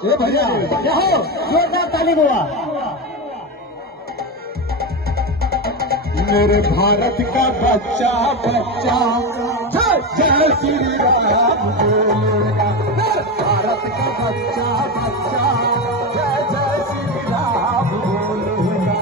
ए भैया जाओ जोरदार ताली हुआ। मेरे भारत का बच्चा बच्चा जय श्री राम बोलेगा। भारत का बच्चा बच्चा जय जय श्री राम बोलेगा।